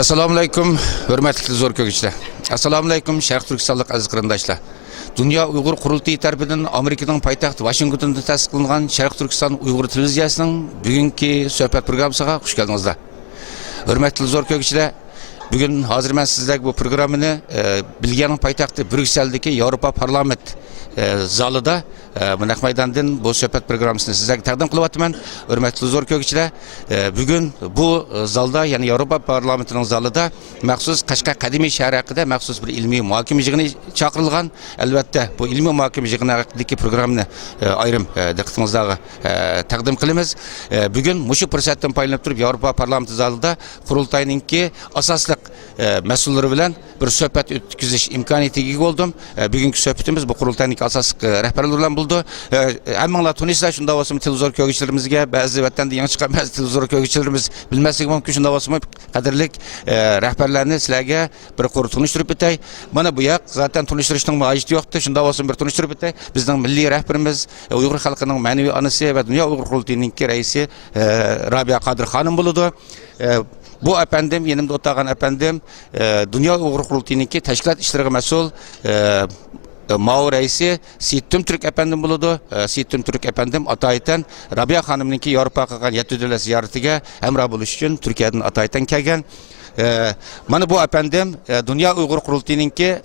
Assalomu alaykum, hurmatli zo'r ko'kchilar. Assalomu alaykum, Sharq Turkistonlik aziz qarindoshlar. Dunyo Uyg'ur qurultiyi tarafidan Amerikaning poytaxti Washingtonda ta'sis qilingan Sharq Turkiston Uyg'ur televiziyasining bugungi suhbat programmasiga xush keldingizlar. Hurmatli zo'r ko'kchilar, bugun hozir men sizlarga bu programmani Belgiyaning poytaxti Brükseldagi Yevropa parlament zalida Mınaq maydandan bu suhbat programmasını sizlarga taqdim qilyapman. Hurmatli zo'r ko'kchilar, bugun bu zalda, ya'ni Yevropa parlamentining zalida maxsus Qashqar qadimiy shahri haqida maxsus bir ilmiy muhokama yig'ini chaqirilgan. Albatta, bu ilmiy muhokama yig'ini haqidagi programmani ayrim diqqatingizga taqdim qilamiz. Bugun mushu fursatdan foydalanib turib Yevropa parlamenti zalida qurultayninki asosli mas'ullari bilan bir suhbat o'tkazish imkoniyatiga ega bo'ldim. Bugungi suhbatimiz bu qurultayning asosli rahbarlar bilan bo'ldi. Hammanglar tunisizlar, shunda bo'lsa televizor ko'ruvchilarimizga, ba'zi vatanda yangi chiqqan ba'zi televizor ko'ruvchilarimiz bilmasligi mumkin, shunda bo'lsa qadrli rahbarlarni sizlarga bir qo'r tunishtirib o'tay. Mana bu yoq zaten tunishtirishning hojati yo'qdi, shunda bo'lsa bir tunishtirib o'tay. Bizning milliy rahbarimiz, Uyg'ur xalqining ma'naviy onasi va dunyo Uyg'ur qurultiyining raisi Rabia Qodir xonim bo'ladi. Bu efendim, yanımda o'tirgan efendim, Dünya Uyg'ur qurultiyininki tashkilot ishlariga mas'ul Mao reisi Seyit Tümtürk efendim buludu. Seyit Tümtürk efendim ataytan Rabia Hanım'ınki Avrupa qilgan 7 davlat ziyaratiga hamroh bo'lish uchun Turkiyadan ataytan kelgan. Mana bu efendim Dünya Uyg'ur qurultiyininki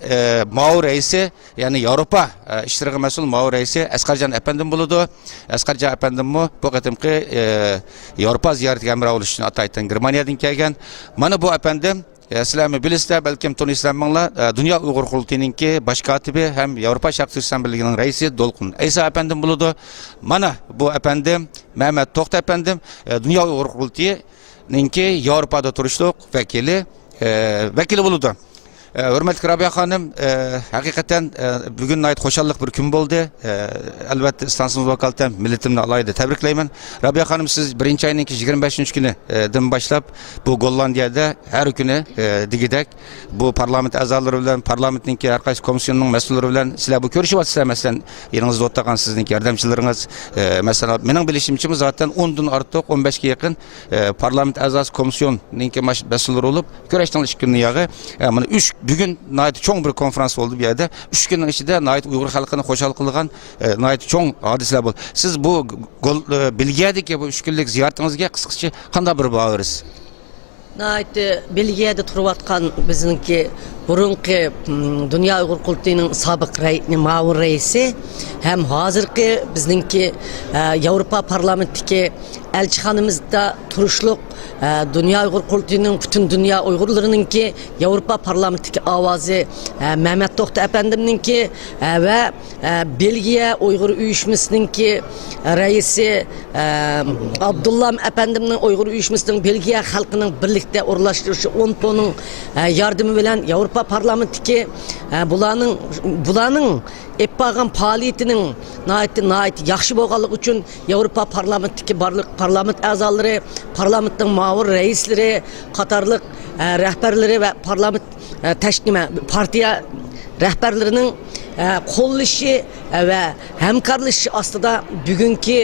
Mao reisi, yani Avrupa ishlariga mas'ul Mao reisi Asqarjon efendim buludu. Asqarjon efendim bu qatimki Avrupa ziyaratiga hamroh bo'lish uchun ataytan Germaniyadan kelgan. Mana bu efendim Sizlarmi bilisizlar, balkim tunisizlar, Dünya Uyg'ur qurultiyininki bosh kotibi ham Yevropa Sharq Turkiston birligining raisi Dolqun Aysa efendim bo'ladi. Mana bu efendim Mehmet To'xta efendim Dünya Uyg'ur qurultiyininki Yevropada turishliq vakili bo'ladi. Hurmatli Rabia xonim, haqiqatan bugun nayt xo'shallik bir kun bo'ldi. Albatta istansimiz vakalatan millatimni alayda tabriklayman. Rabia xonim, siz birinchi ayning 25-kunidan boshlab bu Gollandiyada har kuni digidek bu parlament a'zolari bilan, parlamentningki har qaysi komissiyonning mas'ullari bilan sizlar bu ko'rishyapsizlar. Masalan, yerinizda o'tirgan sizning yordamchilaringiz, masalan, mening bilishimcha zaten 10 dan ortiq 15 ga yaqin parlament a'zosi komissiyonning mas'ullari bo'lib, ko'rishdan ish kunni yog'i mana 3 bugün nayt çoğun bir konferans oldu bir yerde. 3 günün içinde nayt Uygur halkını hoşal kılgan nayt çoğun hadisler oldu. Siz bu Belgiyadaki bu 3 günlük ziyaretinizge kısaca qanday bir bağırız? Nayt Belgiyada turayotgan bizningki burunqi Dünya Uyg'ur qurultiyining sobiq ma'mur raisi ham hozirgi bizningki Yevropa parlamentidagi elchixonamizda turishliq Dünya Uyg'ur qurultiyining butun dunyo Uyg'urlarininki Yevropa parlamentidagi ovozi Mehmet To'xta efendimninki va Belgiya Uyg'ur uyushmasininki raisi Abdullah efendimning Uyg'ur uyushmasining Belgiya xalqining birlikda o'rlashtirishi 10 tonun yordami bilan Yevropa parlamentidagi bularning eppagan faoliyatining nayt yaxshi bo'lganligi uchun Yevropa parlamentidagi barliq parlament a'zolari, parlamentning ma'mur raislari, qatorliq rahbarlari va parlament partiya rahbarlarining qo'llashi va hamkorlashishi ostida bugungi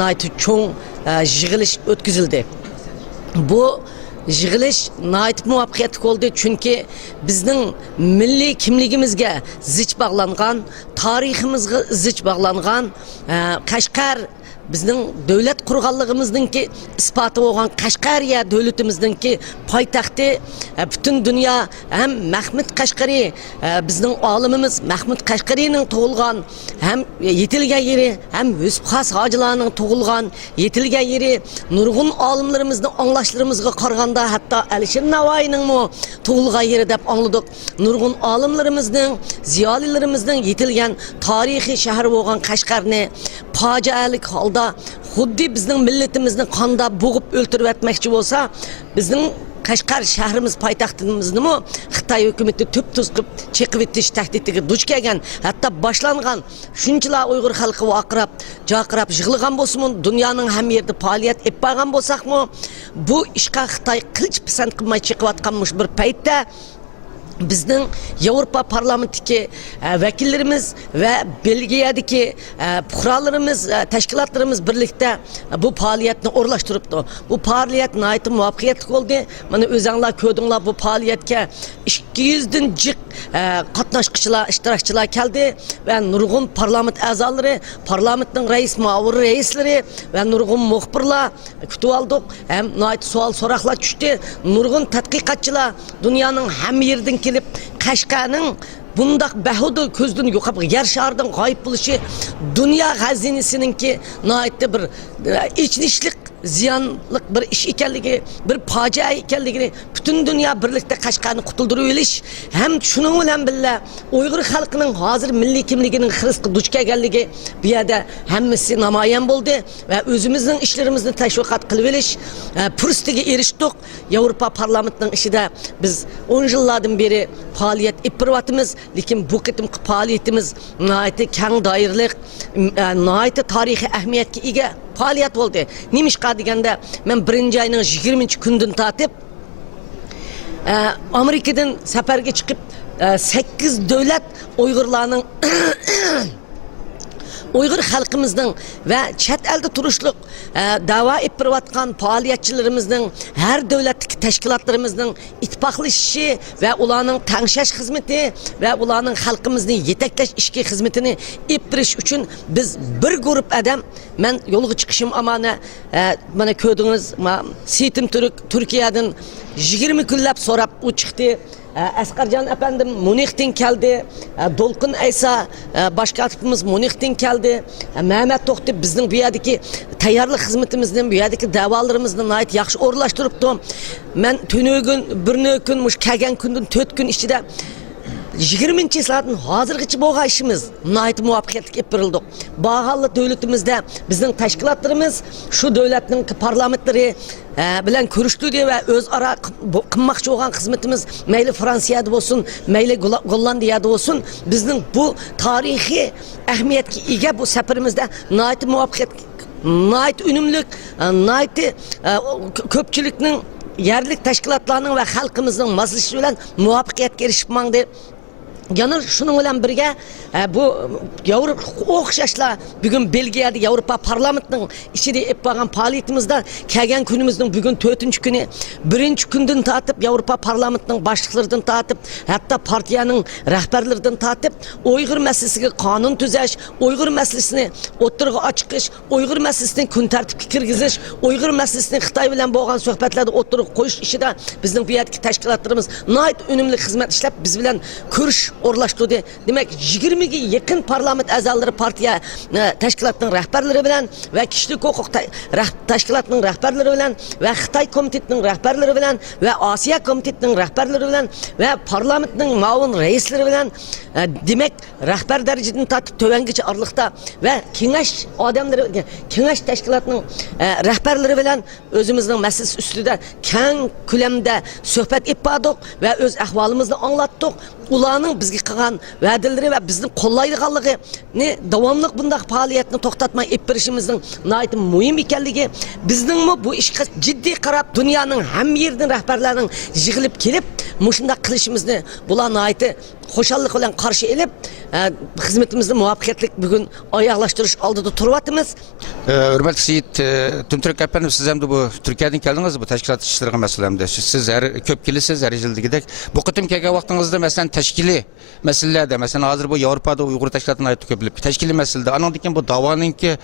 nayt cho'ng yig'ilish o'tkazildi. Bu yig'ilish nayt muvaffaqiyatli bo'ldi, chunki bizning milliy kimligimizga zich bog'langan, tariximizga zich bog'langan Qashqar bizning davlat qurganligimizningki isboti bo'lgan Qashqariya davlatimizningki poytaxti butun dunyo ham Mahmud Qashqari bizning olimimiz Mahmud Qashqarining tug'ilgan ham yetilgan yeri, ham Yusuf Xos hojilarning tug'ilgan yetilgan yeri, nurg'un olimlarimizning anglashlarimizga qaraganda hatto Alisher Navoiyning tug'ilgan yeri deb angladik. Nurg'un olimlarimizning, ziyolilarimizning yetilgan tarixiy shahar bo'lgan Qashqarni fojialik holda xuddi bizning millatimizni qonda bo'g'ib o'ltirib etmoqchi bo'lsa, bizning Qashqar shahrimiz poytaxtimizni Xitoy hukumati tub-tuz qilib cheqib etish tahdidiga duch kelgan, hatto boshlangan shunchalar Uyg'ur xalqi vaqirab, jaqirab yig'ilgan bo'lsa-mu, dunyoning ham yerda faoliyat etmagan bo'lsak-mu, bu ishga Xitoy qilich pisand qilmay chiqayotgan bir paytda bizning Yevropa parlamentiki vekillerimiz ve Belgiyadaki puhralarımız, teşkilatlarımız birlikte bu faaliyetini orlaştırıptı. Bu faaliyet nayeti muvaffakiyetli oldu. Bana özanlar köydünler bu faaliyetke 200'den cık katnaşkıçılar, iştirakçılar geldi ve nurgun parlament azaları, parlamentin reis, mavur reisleri ve nurgun muhbirler kütüp aldık. Hem nayeti sual soraklar düştü. Nurgun tadqiqatçılar dünyanın hem yerden kelip Qashqarning bundaq bahudu ko'zdan yo'qab yer sharidan g'oyib bo'lishi dunyo xazinasininki nihoyatda bir ichnishlik ziyonlik bir ish ekanligi, bir fojia ekanligini butun dunyo birlikda Qashqarni qutuldirib olish ham shuning bilan birga Uyg'ur xalqining hozir milliy kimligining xirqqa duch kelganligi bu yerda hammasi namoyon bo'ldi va o'zimizning ishlarimizni tashviqot qilib olish fursatiga erishdik. Yevropa parlamentining ishida biz 10 yillardan beri faoliyat olib boryapmiz. Lekin bu qitimki faoliyatimiz nihoyatda keng doiralik, nihoyatda tarixiy ahamiyatga ega faoliyat bo'ldi. Nimishqa deganda men 1-oyning 20-kundan tortib Amerikadan safarga chiqib 8 davlat Uyg'urlarning Uyghur halkımızın ve chet elde turuşluk dava ettiriyotgan faoliyatçılarımızın her devletteki teşkilatlarımızın ittifaklaşışı ve ulanın tanışaş hizmeti ve ulanın halkımızın yetekleş işki hizmetini ippiriş için biz bir grup adam ben yolga çıkışım amana bana köydünüz Sitim Türkiye'den 20 günlep sorap o çıktı. Asqarjon efendim Munih'ten geldi. Dolqun Aysa başkatımız Munih'ten geldi. Mehmet To'xti bizning bu yerdagi tayyorlik xizmatimizdan bu yerdagi da'volarimizni nihoyat yaxshi o'rlashtiribdi. Men tunugün, bir kun, mush kelgan kundan 4 kun ichida 20 saatın hazırgıçı boğa işimiz nihoyat muvaffaqiyatli olib berildik. Bağlı devletimizde bizning tashkilotlarimiz şu devletning parlamentleri bilen görüştü diye ve özara qilmoqchi bo'lgan xizmatimiz mayli Fransiyada bo'lsin, mayli Gollandiyada bo'lsin, bizning bu tarixiy ahamiyatga ega bu safarimizda nihoyat muvaffaqiyat, nihoyat unumli, nihoyat ko'pchilikning yerlik tashkilotlarning ve xalqimizning maslahatlari bilan muvaffaqiyatga erishib mangdi. Yana şunun bilan birga bu Yevropa o'xshashlar bugun Belgiyada Yevropa parlamentinin ishida olib borgan faoliyatimizda kelgan kunimizning bugun 4-kuni, 1-kundan tortib Yevropa parlamentinin boshliqlaridan tortib, hatto partiyaning rahbarlaridan tortib Uyg'ur masalasiga qonun tuzash, Uyg'ur masalasini o'tirg'a ochiqish, Uyg'ur masalasini kun tartibga kirgizish, Uyg'ur masalasini Xitoy bilan bo'lgan suhbatlarda o'tirg'a qo'yish ishida bizning bu yerdagi tashkilotlarimiz nihoyat unumli xizmat ishlab biz bilan ko'rish orlaştırdı. Demek 20'ye yakın parlament azaları partiya teşkilatının rehberleri bilen ve kişilik hukuk teşkilatının rehberleri bilen ve Xitay komitetinin rehberleri bilen ve Asya komitetinin rehberleri bilen ve parlamentinin mavun reisleri bilen demek rehber dereceden tatip tövengici arlıkta ve kengeş adamları, kengeş teşkilatının rehberleri bilen özümüzün meselesi üstüde keng külemde sohbet etpadık ve öz ahvalımızı anlattık. Ulanın bizge qilgan va'dalari ve bizning qo'llaydiganligi davomli bundaq faoliyatni to'xtatmay olib berishimizning nihoyat muhim ekanligi, bizningmi bu ishga jiddiy qarab dunyoning hamma yerdan rahbarlarning yig'ilib kelib mushundaq qilishimizni bular nihoyat xo'shallik bilan qarshi olib xizmatimizni muvaffaqiyatli bugun oyoqlashtirish oldida turyapmiz. Hürmetli Seyit Tümtürk efendim, siz hem de bu Türkiye'den geldiniz bu teşkilat işlerine meselemde. Siz köp kilisiz her yıldagidek. Bu kıtım kelgan vaqtingizda mesela teşkili meselelerde, mesela hazır bu Avrupa'da Uygur teşkilatına ait köplük teşkili meselede anandıkken bu davanınki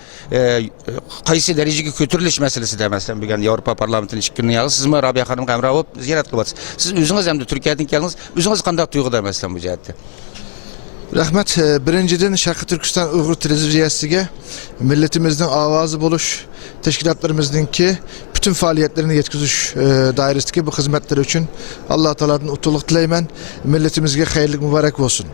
qaysi derecege götürülüş meselesi de mesela bugün Avrupa Parlamentinin işkirini yağı siz mi Rabia Hanım Gamra olup ziyaret kılıyorsunuz. Siz özünüz hem de Türkiye'den geldiniz. Özünüz qanday duyguda mesela bu cihette? Rahmet, birinciden Şarkı Türkistan Uygur Televiziyasiga milletimizden avazı buluş, teşkilatlarımızdaki bütün faaliyetlerini yetkiziş dairesindeki bu hizmetleri için Allah Teala'dan utuluk dileymen, milletimizge hayırlı mübarek olsun.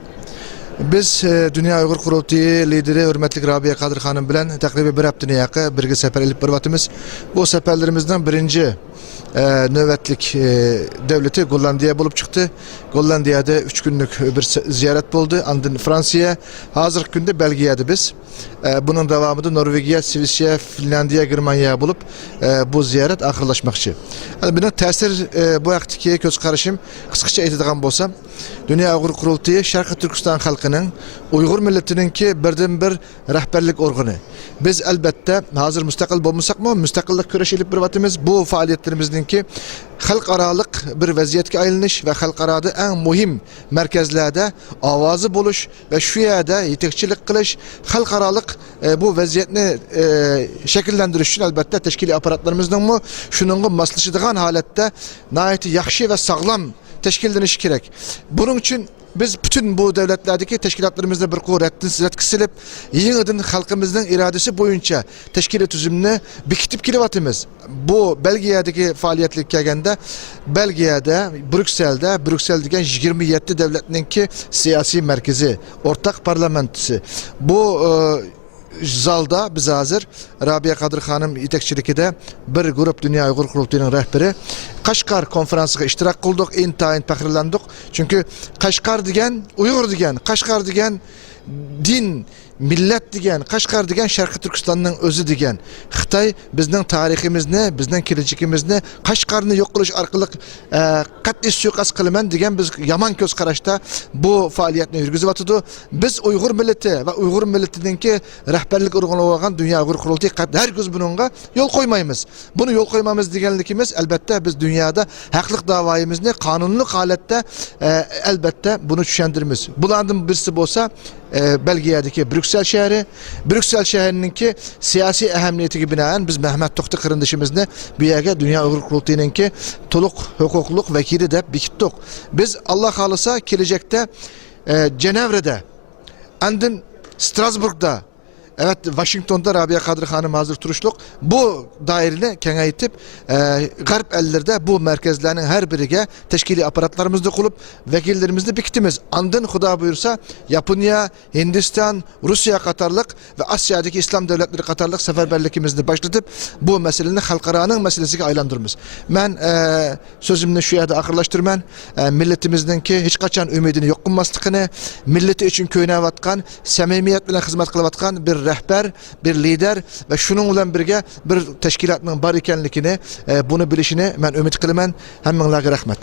Biz Dünya Uygur Kurultayı lideri hürmetli Rabia Kadir Hanım bilen takribi bir haftanın yakı birge sefer elip boryapmiz. Bu seferlerimizden birinci nöbetlik devleti Gollandiya bulup çıktı. Gollandiyada 3 günlük bir ziyaret oldu. Andın Fransa'ya, hazır günde Belgiya'da biz. Bunun devamında Norvegiya, Svisya, Finlandiya, Germaniya bulup bu ziyaret ahırlaşmakçı. Yani bunun tesir bu vaktiki göz karışım kısaca aytadigan bolsam, Dünya Uygur Kurultayı Şarkı Türkistan halkının Uygur milletinin ki birden bir rehberlik organı. Biz elbette hazır müstakil bulmasak mı müstakillik köreşilip bir vatimiz bu faaliyetlerimizin ki halkaralık bir vaziyetke ayrılış ve halkarada en mühim merkezlerde avazı buluş ve şu yerde yetekçilik kılış halkaralık bu vaziyetini şekillendiriş için elbette teşkili aparatlarımızdan mı şunun maslışıdığan halette nahiyeti yakşı ve sağlam teşkilleniş gerek. Bunun için biz bütün bu devletlerdeki teşkilatlarımızda bir retkisilip yenidən halkımızın iradesi boyunca teşkili tüzümünü bekitip kilivatımız. Bu Belgiya'daki faaliyetlik kelgende Belgiya'da, Brüksel'de degen 27 devletninki siyasi merkezi, ortak parlamentosu. Bu zalda biz hazır Rabia Kadir Hanım yetekçilikide bir grup Dünya Uygur Kurultayı'nın rehberi Kaşgar konferansıga iştirak kıldık, intayin pahirlandık. Çünkü Kaşgar degen, Uygur degen, Kaşgar degen din, millet degen, Kaşgar degen Şarkı Türkistan'ın özü degen. Xitay bizden tarihimizni, bizden kilicikimizni Kaşgar'ını yok kılış arkalık katli suikast kılmen degen biz yaman köz karışta bu faaliyetini yürgüzüp atıdı. Biz Uygur milleti ve Uygur milletindeki rehberlik organı olan Dünya Uygur Kurultayı her göz bununla yol koymayımız. Bunu yol koymamız degenlikimiz elbette biz dünyada haklık davayımızı kanunluk halette elbette bunu düşendirimiz. Bulandın birisi olsa Belgiya'daki Brüksel şehri. Brüksel şehrininki siyasi ehemmiyeti binaen biz Mehmet Toktu kırındışımızda bir yere Dünya Uygur Kurultayı'nınki toluk hukukluk vekili de bikittik. Biz Allah kalırsa gelecekte Cenevre'de, andın Strasbourg'da, evet Washington'da Rabia Kadir Hanım hazır turuşluk bu dairini kengaytip garp ellerde bu merkezlerin her birine teşkili aparatlarımızda kurup vekillerimizi bikitimiz. Andın Huda buyursa Japonya, Hindistan, Rusya Katarlık ve Asya'daki İslam devletleri Katarlık seferberlikimizi başlatıp bu meselenin halkaranın meselesine aylandırmamız. Ben sözümünü şu yerde akırlaştırman milletimizden ki hiç kaçan ümidini yok kılmaslıkını milleti için köyüne vatkan samimiyetle hizmet kılıvatkan bir rehber, bir lider ve şunun bilen birge bir teşkilatının bar ekenlikini bunu bilişini ben ümit kılıman. Hemmenlerine rahmet.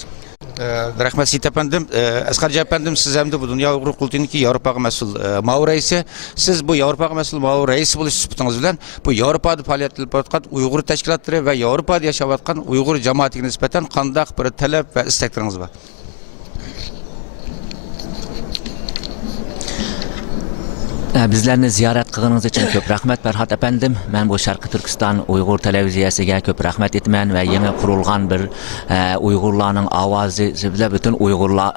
Rahmet Seyit efendim. Asgarca efendim siz hem de bu Dünya Uygur Kurultayı'ndaki Avrupa mesul Mao reisi. Siz bu Avrupa mesul Mao reisi buluş sıfatınız bilen bu Avrupa'da faaliyet edip atkan Uygur teşkilatları ve Avrupa'da yaşavatkan Uygur cemaatine nispeten kandak bir talep ve istekleriniz var. Bizlerni ziyaret kılığınız için köp rahmet Berhat efendim. Ben bu Şarkı Türkistan Uygur televiziyasiga köp rahmet etmen ve yeni kurulgan bir Uygurlarning avazı bile bütün Uygurlar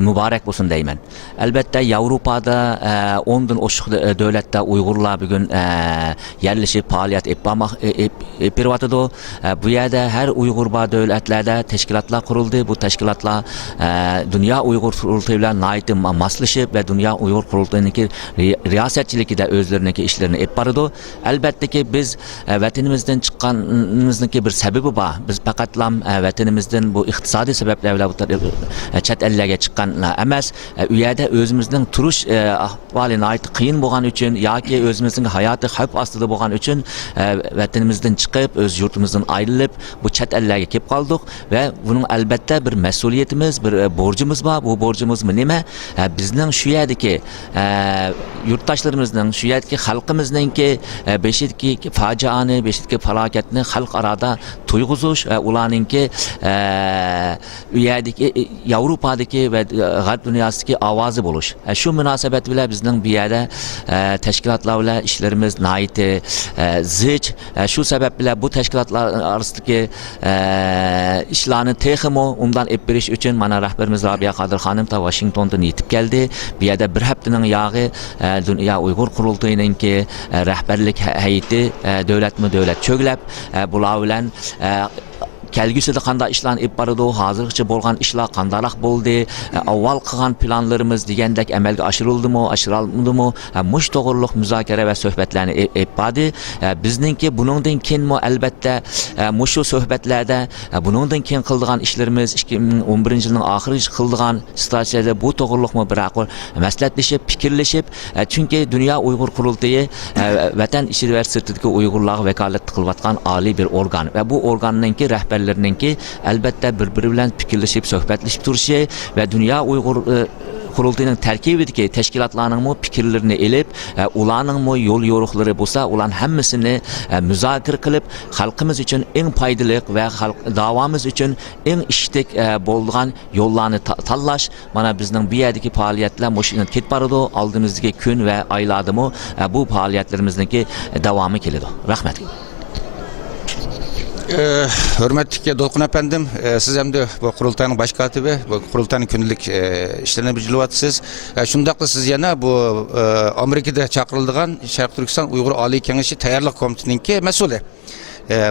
mübarek olsun deymen. Elbette Avrupa'da 10'dan oşuk devlette Uygurlar bugün yerleşip faaliyet yapıyordu. Bu yerde her Uygur devletlerde teşkilatlar kuruldu. Bu teşkilatlar Dünya Uygur Kurultayı'yla naiti maslaşıp ve Dünya Uygur Kurultayı'nınki riyasetçiliki de özlerindeki işlerini yapardı. Elbette ki biz vatanimizden çıkanımızdaki bir sebebi var. Biz fakatlam vatanimizden bu iktisadi sebeplerle çet ellerge çıkan emas. Üyede özümüzden turuş ahvalına ait kıyın boğan için ya ki özümüzün hayatı hep astılı boğan için vatanimizden çıkıp öz yurtumuzdan ayrılıp bu çet ellerge kep kaldık ve bunun elbette bir mesuliyetimiz, bir borcumuz var. Bu borcumuz mu neme? Bizden şu yerdeki yurttaşlarımızdan, şu yerdeki halkımızdan ki beşitki facianı, beşitki felaketini halk arada tuyguzuş ve ulanın ki üyedeki Avrupa'daki ve Garp dünyasındaki avazı buluş. Şu münasebet bile bizden bir yerde teşkilatlarla işlerimiz naiti zıç. Şu sebeple bu teşkilatlar arasındaki işlerini tehimo ondan epiriş için bana rehberimiz Rabia Kadir Hanım da Washington'dan yetip geldi. Bir yerde bir heptinin yağı Dünya Uygur Kurultayı'nın ki rehberlik heyeti devlet çöglep bula bilen kelgüsüde qanday ishlarni olib boradi, hozirgacha bo'lgan ishlar qandayroq bo'ldi, avval qilgan planlarimiz degandek amalga oshirildimi, oshirolmadimi, mush to'g'riliq muzokara va suhbatlarni olib bordi. Bizningki buningdan keyinmi albatta mushu suhbatlarda buningdan keyin qildigan ishlarimiz 2011-yilning oxirida qildigan strategiyada bu to'g'riliqmi bir aql maslahatlashib, fikrlashib, chunki Dünya Uyg'ur Qurultayi vatan ichida va sirtidagi Uyg'urlarga vakolat qilayotgan oliy bir organ va bu organninki rahbarlarininki albatta bir-biri bilan fikrlashib, suhbatlashib turishi va Dünya Uyg'ur Qurultayining tarkibidagi tashkilotlarning fikrlarini elib, ularning yo'l yo'riqlari bo'lsa, ularning hammasini muzokara qilib, xalqimiz uchun eng foydali va davomiz uchun eng ishtik bo'lgan yo'llarni tanlash, mana bizning bu yerdagi faoliyatlar mushundan ketib boradi, oldimizdagi kun va oylardami bu faoliyatlarimizningki davomi keladi. Rahmat. Hürmetli Dolqun efendim, siz hem de bu kurultayın baş katibi, bu kurultayın günlük işlerine bilgiliyorsunuz. Şundakla siz yana bu Amerika'da çağrıldığın Şarkı Türkistan Uygur Ali Kengesi Tayarlık Komitesi'ninki mesulü.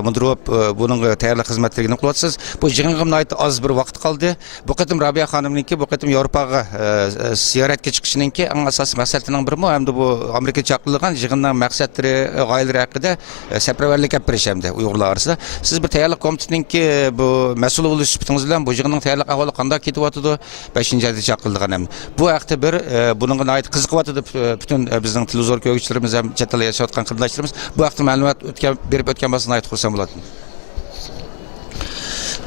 Mundurub bunun tayarlıq hizmetlerini kılatsız. Bu jığınğımına ait az bir vakit kaldı. Bu kıtım Rabia Hanım'ınki, bu kıtım Avrupa'ya ziyaretke çıkışınınki en asas meselelerinin biri mi? Hem de bu Amerika çağrıldığın jığınların maksatları, gayları hakkında seferberlik yapmış hem de Uygurlar arasında. Siz bir tayarlıq komitesi'ninki bu mesul oluş süpütünüz bilen bu jığının tayarlıq ahvalı kanda ketip atıdı 5. ayda çağrıldığın hem. Bu akta bir bunun ait kızık atıdı bütün bizim televizyon köylülerimiz hem çetele yaşatkan kırdaşlarımız. Bu akta malumat berip ötken basına ait kursan buladın.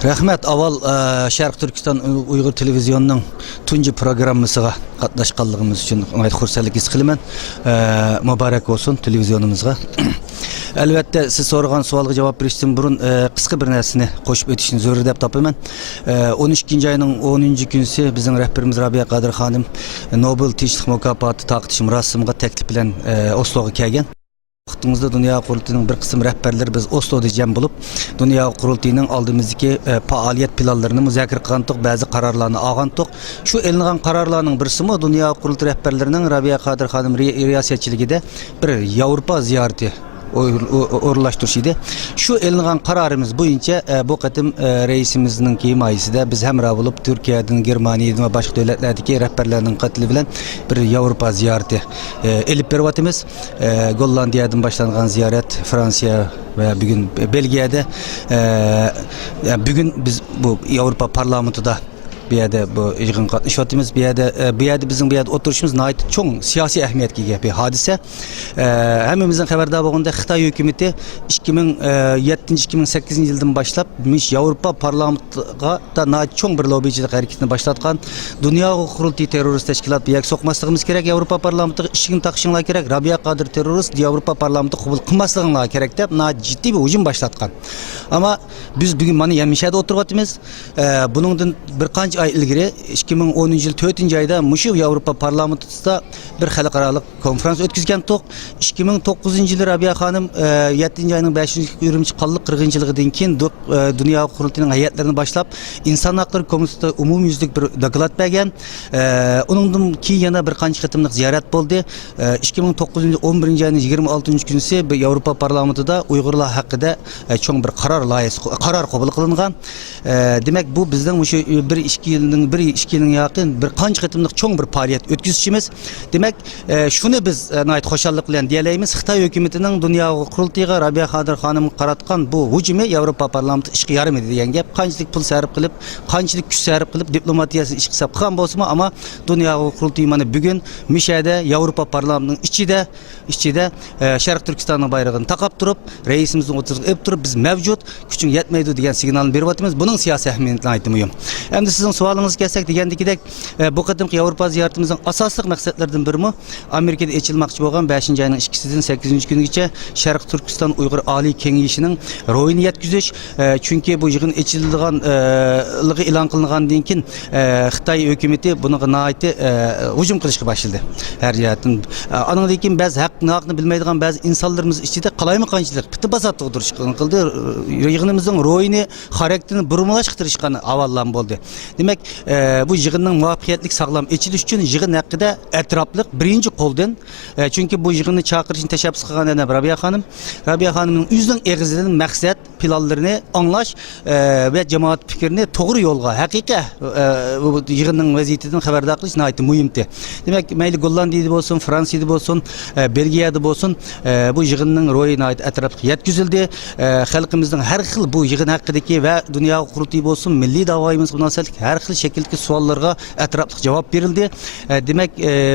Rahmet, aval Şarkı Türkistan Uygur Televizyonu'nun tunji programmasıga qatnaşqanlığımız için xursandlik his qilaman. Mübarek olsun televizyonumuzga. Elbette siz sorgan sualga cevap berishdan burun qisqa bir narsani qo'shib o'tishni zarur deb topaman. 13 ayının 10 kunsi bizning rahbarimiz Rabia Qadir xonim Nobel tinchlik mukofoti taqdish murosimiga taklif bilan Osloga kelgan. Vaqtimizda Dünya Qurultayining bir qism rahbarlari biz Osloda jam bo'lib, Dünya Qurultayining oldimizdagi faoliyat planlarini muzokara qilgandik, ba'zi qarorlarni olgandik. Shu elingan qarorlarning birisimi Dünya Qurultayi rahbarlarining Rabia Qadir xonim riyosatchiligida bir Yevropa ziyorati o'rinlashtirish edi. Shu elingan qarorimiz bo'yicha bu qatim reisimizning himayasida biz hamroh bo'lib Turkiyadan, Germaniyadan va boshqa davlatlardagi rahbarlarning qatli bilan bir Yevropa ziyorati elib beryapmiz. Gollandiyadan boshlangan ziyorat Fransiya ve bugün Belgiyada bugün biz bu Yevropa parlamentida bir yerde bu yığın qatnaşıyapmiz. Bir yerde bizim bir yerde oturuşumuz nəhayət çox siyasi əhəmiyyətə ega bir hadisə. Həmmimizin xəbərdar bolğanda Xitay hökuməti 2007-2008 yıldan başlap Avrupa parlamentına da nəhayət çox bir lobbiçilik hərəkətini başlatqan. Dünya Qurultayı terrorist təşkilat bir yak soxmasligimiz kerak. Avropa parlamentiga işigini taqışınlar kerak. Rabia Qadir terrorist Avropa parlamenti qəbul qılmasligini kerak deb nəhayət ciddi bir hücum başlatqan. Ama biz bugün mana Yemişədə oturyapmiz. Bunundan bir qancha ay ilgari 2010 yıl 4. ayda Muşu Avrupa parlamentida bir xalqarалық konferans ötküzgendik. 2009 yılı Rabia Hanım 7. ayının 5. Ürümçi qalliq 40. yılından keyin Dünya Qurultayining heyetlerini başlap İnsan Hakları Komitesi'de umumyüzlük bir doklad bergen. Onundan keyin yana bir qancha qitimliq ziyorat bo'ldi. 2009 yılı 11. ayının 26. günüsü Avrupa parlamentida Uygurlar hakkında çok bir karar qabul qilingan. Demek bu bizden şu bir iki yılın yakın bir qancha qitimliq çok bir faaliyet ötküzüşümüz. Demek şunu biz nəhayət xoşallık bilan deyələyimiz. Xitay hökumətinin Dünya Qurultayiga Rabia Qadir xonim qaratqan bu hücumu Avropa parlamenti ishga yaramadi degan gap. Qanchalik pul sarf qilib, qanchalik kuch sarf qilib diplomatiyasini ish qilsa qilgan bo'lsa-mu, ama Dünya Qurultayi mana bugun Mishada Avropa parlamentining ichida Sharq Turkistonning bayrog'ini taqab turib, reisimizni o'tirib turib biz mavjud, kuching yetmaydi degan signalni beryapmiz. Buning siyosiy ahamiyatini aytdim. Endi sizin sualınız kelsak degandikidek bu qadimki Avropa ziyoratimizning asosli maqsadlaridan biri Amerikada echilmoqchi bo'lgan 5. ayning 2-sidan 8. kunigacha Sharq Turkiston Uyg'ur Oliy Kengashining ro'yini yetkazish. Chunki bu yig'in echilganligi e'lon qilingandan keyin Xitoy hukumatı buni nəhayət hücum qilishga boshladi. Har jihatdan. Andan keyin ba'zi haqni bilmaydigan ba'zi insonlarimiz ichida qalaymi qanchalik piti basatda o'tirishgan qildi. Yig'inimizning ro'yini, xarakterini burmalashtirishgan avallan bo'ldi. Demek bu yığının muvaffaqiyetlik sağlam içiliş için yığın hakkında etraflık birinci koldan. Çünkü bu yığını çağırışın teşebbüs kılan Rabia Hanım. Rabia Hanım'ın yüzden eğizinin maksat planlarını anlaş ve cemaat fikrini doğru yolga, hakika bu yığının vaziyetinden haberdar kılış nayet mühimdi. Demek meyli Gollandiyada olsun, Fransa'da olsun, Belgiyada olsun bu yığının royu nayet etrafı yetkizildi. Halkımızın her xil bu yığın hakkındaki ve dünya kurultayı olsun, milli davayımız münasebetlik her xil şekildeki suallarga etraflı cevap verildi. Demek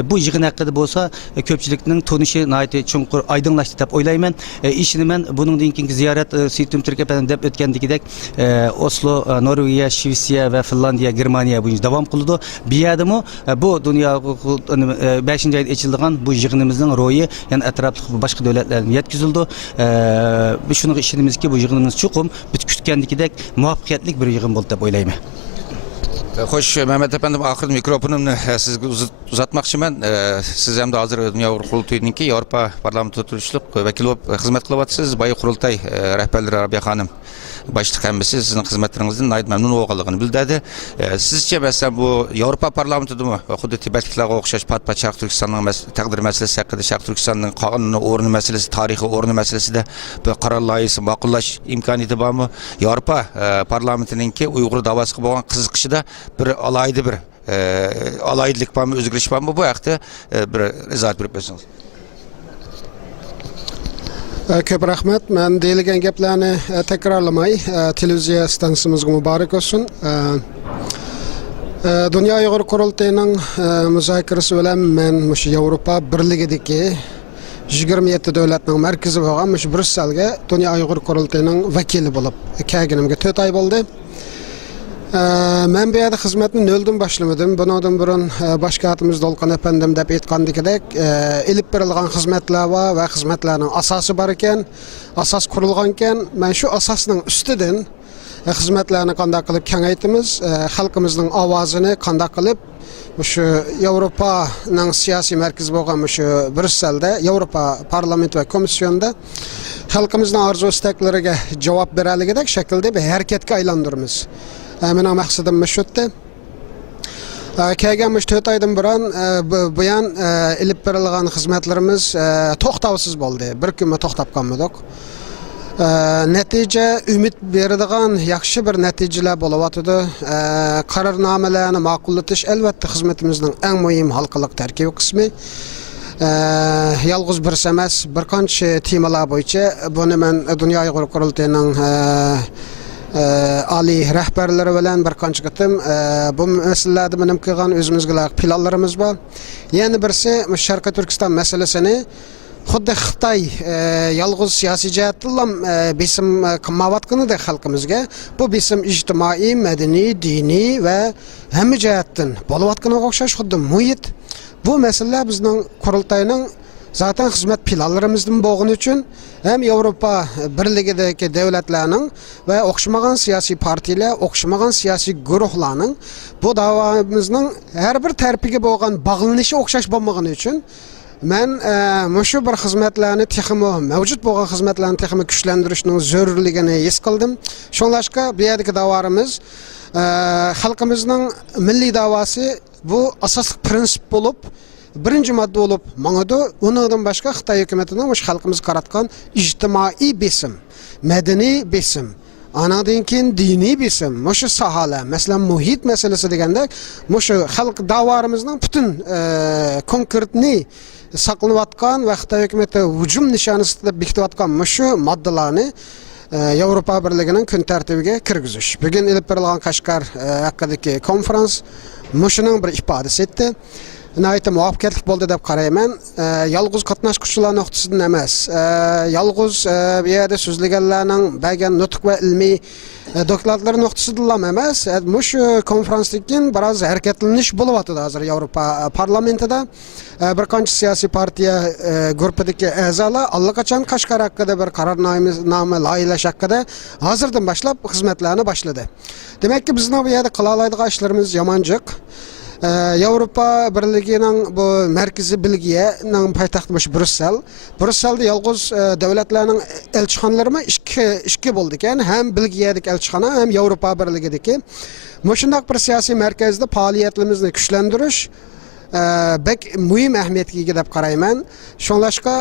bu yığın hakkında olsa köpçülüknün tonuşu nayet çonkur aydınlaştı dep oylayman. İşini men bunun dinkinki ziyaret Sütüm Türkiye'den dep ötkendikidek Oslo, Norvegiya, Şvisiya ve Finlandiya, Germaniya bu devam kıldı. Bir yadımı bu dünya 5. ayda açıldıgan bu yığınımızın royu yani etraflı başka devletlerden yetkizildi. Şunu işinimiz ki bu yığınımız çokum kütkendikidek muvaffakiyetlik bir yığın oldu dep oylayman. Hoş Mehmet efendim, ahir mikrofonumni sizga uzatmoqchiman. Siz ham hozir Dunyo qurultayiniki Avrupa parlamenti turishliq vakil bo'lib xizmat qilyapsiz. Boya qurultay rahbarlari Rabiya xonim başlık hemmesi sizin hizmetlerinizden nayet memnun olgalığını bildirdi. Sizce mesela bu Avrupa Parlamento'da mı? Xuddi Tibetliklarga o'xshash pat-pat Şarkı Türkistan'ın taqdir meselesi hakkında Şarkı Türkistan'ın qonuniy o'rni meselesi, tarixiy o'rni meselesida bir qaror loyihasini ma'qullash imkoniyati bormi? Avrupa Parlamentininki Uyg'ur davosiga bo'lgan qiziqishida bir alayda bir alaydilik bormi, o'zgarish bormi? Bu haqda bir izoh berib bersangiz. Köp rahmet. Ben deyilgen geplerini tekrarlamay. Televizyon stansımız mübarek olsun. Dünya Uyghur Kurultayı'nın müzakeresi bilen men Avrupa Birliği'deki 27 devletinin merkezi olan Brüssel'ge Dünya Uyghur Kurultayı'nın vekili bulup kelgenimge 4 ay oldu. Men bu yerda xizmatni nölden başlamadım. Bundan burun başkatımız Dolqan efendim dep aytgandekidek ilip berilgan xizmatlar var ve xizmatlarning asası bar ekan, asas qurilgan ekan. Men şu asasning üstüden xizmatlarni qanday qilib kengaytimiz, xalqimizning ovozini qanday qilib şu Avrupa'nın siyasi merkezi bo'lgan şu Brüssel'de, Avrupa Parlamenti ve Komisyonda xalqimizning arzu istaklariga javob beraligidek şekilde bir hareketga aylandırmız. Mening maqsadim müşütte. Kelgen 4 aydan buyan ilip berilgan xizmatlarimiz to'xtavsiz bo'ldi. Bir kun to'xtab qolmadik. Natija ümit beradigan yaxshi bir natijalar bo'layotdi. Qarornomalarni ma'qullatish albatta xizmatimizning eng muhim halqaliq tarkibiy qismi. Yalğız bir emas, bir qancha temalar bo'yicha buni men Dunyo Uyg'ur Qurultayining Ali rehberleri bilen bir qancha qitim bu meselelerdə benim qilgan özümüzge layık planlarımız var. Yani birisi Şarkı Türkistan meselesini xuddi Xitoy yalğız siyasi jihatdan besim qilmayotgani de xalqimizga bu besim ijtimoiy, madaniy, diniy va hamma jihatdan bo'layotganiga o'xshash xuddi muhit. Bu meseleler bizning Qurultayning zaten hizmet planlarımızdan bo'lgani uchun hem Avrupa Birliği'deki devletlerinin ve o'xshamagan siyasi partiyalar, o'xshamagan siyasi guruhlarning bu davomimizning her bir tarafiga bo'lgan bog'lanishi o'xshash bo'lmagani uchun men shu bir xizmatlarni texmo mavjud bo'lgan xizmatlarni texmo kuchlantirishning zarurligini his qildim. Shunlashqa bu yerdagi davorimiz xalqimizning milliy davosi bu asosli prinsip bo'lib birinci madde olup manadı, ondan başka Xitay hükümetinin xalqımız qaratgan ijtimoiy besim, madaniy besim, anadan keyin diniy besim, şu sahalar, mesela muhit meselesi deganda, şu xalq davarimizning bütün konkretni saqlanayotgan va Xitay hükümeti hücum nişanasida bekitayotgan şu maddelarni Avrupa Birliği'nin kun tartibiga kirgizish. Bugün ilib berilgan Qashqar haqidagi konferans şunun bir ifodasi etdi. Nəhayət muvaffaqiyətli bo'ldi deb qarayman. Yalğız qatnaşqıçılar nöqtəsindən emas, yalğız bu yerdə sözləgənlərinin bəgən nutq və ilmi dokladları nöqtəsindən emas, şu konferansdakı biraz hərəkətlənmiş bulubatdı hazır Avropa parlamentida. Bir qancha siyasi partiya qrupidagi a'zolar allaqachon Qashqar haqida bir qarornoma loyihalash haqida hozirdan boshlab xizmatlarni boshladi. Demak ki bizning bu yerda qila oladigan ishlarimiz yamanjiq. Avrupa Birliği'nin bu merkezi bilgiye'nin paytaxtı Brüssel. Brüssel'de yalğız devletlerinin elçixanaları mı işki buldu ki hem bilgiye'deki elçixana hem Avrupa Birliği'deki. Şundaq bir siyasi merkezde faaliyetlerimizni güçlendiriş bek mühim ahamiyetga ega deb qarayman. Şonlaşqa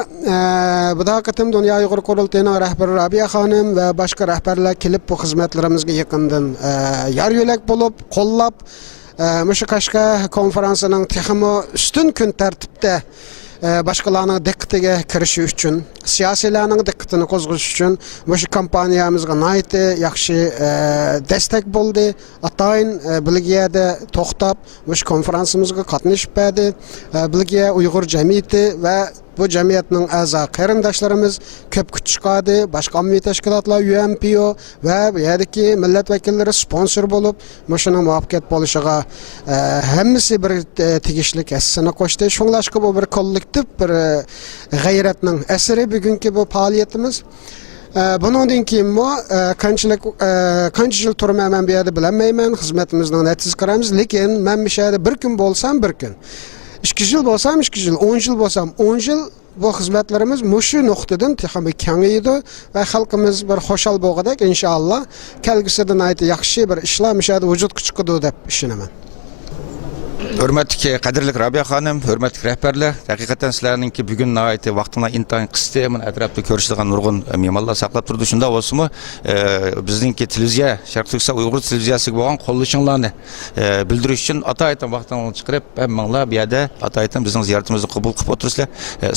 bu da qitim Dünya Uyghur Qurultayıning rahbari Rabia xonim va boshqa rahbarlar kelib bu xizmatlarimizga yaqindan yar yo'lak bo'lib, qo'llab Muşu Qashqa konferansining texmo üstün kun tartibda başqalarning diqqatiga kirishi uchun, siyosiyalarning diqqatini qo'zg'ash uchun muşu kompaniyamizga nihoyatda yaxshi destek bo'ldi. Atayin Belgiyada to'xtab muşu konferansimizga qatnashib berdi. Belgiya Uyg'ur jamiyati va bu jamiyatning a'zo qarindoshlarimiz ko'p kuch chiqadi. Boshqa ommaviy tashkilotlar UNPO va bu yerdagi millat vakillari sponsor bo'lib, mushuning muvaffaqiyat bo'lishiga hammasi bir tegishli hissini qo'shdi. Shunglashqa bu bir kollektiv bir g'ayratning asari bugungi bu faoliyatimiz. Bundan keyin qancha yil turmayman bu yerda bilmayman, xizmatimizning natijasini ko'ramiz, lekin men bu yerda bir kun bo'lsam bir kun, 2 yil bo'lsam 2 yil, 10 yil bo'lsam 10 yil bu xizmatlarimiz mushu nuqtadan texnik kengaydi va xalqimiz bir xo'shal bo'lg'adak inshaalloh kelgusida yaxshi bir ishlar mishada vujudga chiqadi deb ishonaman. Hürmetli qadrli Rabia xonim, hürmetli rahbarlar, haqiqatan sizlarninki bugun nihoyatda vaqtinglar intayin qisqa, men atrofda ko'rishadigan nurg'un mehmonlar saqlab turdi. Shunda bo'lsa-mu, bizningki televiziya, Sharq Turkiston Uyg'ur televiziyasiga bo'lgan qo'llashinglarni bildirish uchun atoyatan vaqtinglarni chiqarib, hammanglar bu yerda atoyatan bizning ziyoratimizni qabul qilib o'tirsizlar.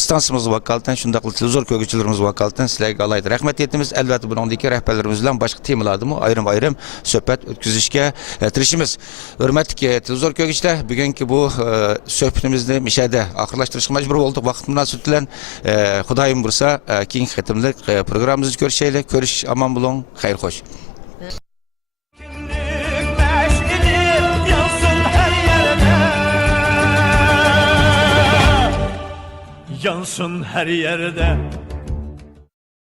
Stansiyamiz vakolatan, shunday qilib televizor ko'rguvchilarimiz vakolatan sizlarga alayda rahmat aytamiz. Albatta buningdagi rahbarlarimiz bilan boshqa temalarni ayrim-ayrim suhbat o'tkazishga tirishimiz. Hurmatli televizor ko'rguvchilar, bugungi bu suhbatimizni mishada oxirlashtirishga majbur bo'ldik vaqt munosabati bilan. Xudoyim bo'lsa, keyingi qitimlik programmamizni ko'rishaylik. Ko'rish amon bo'ling, xayr xo'sh. Yansın her yerde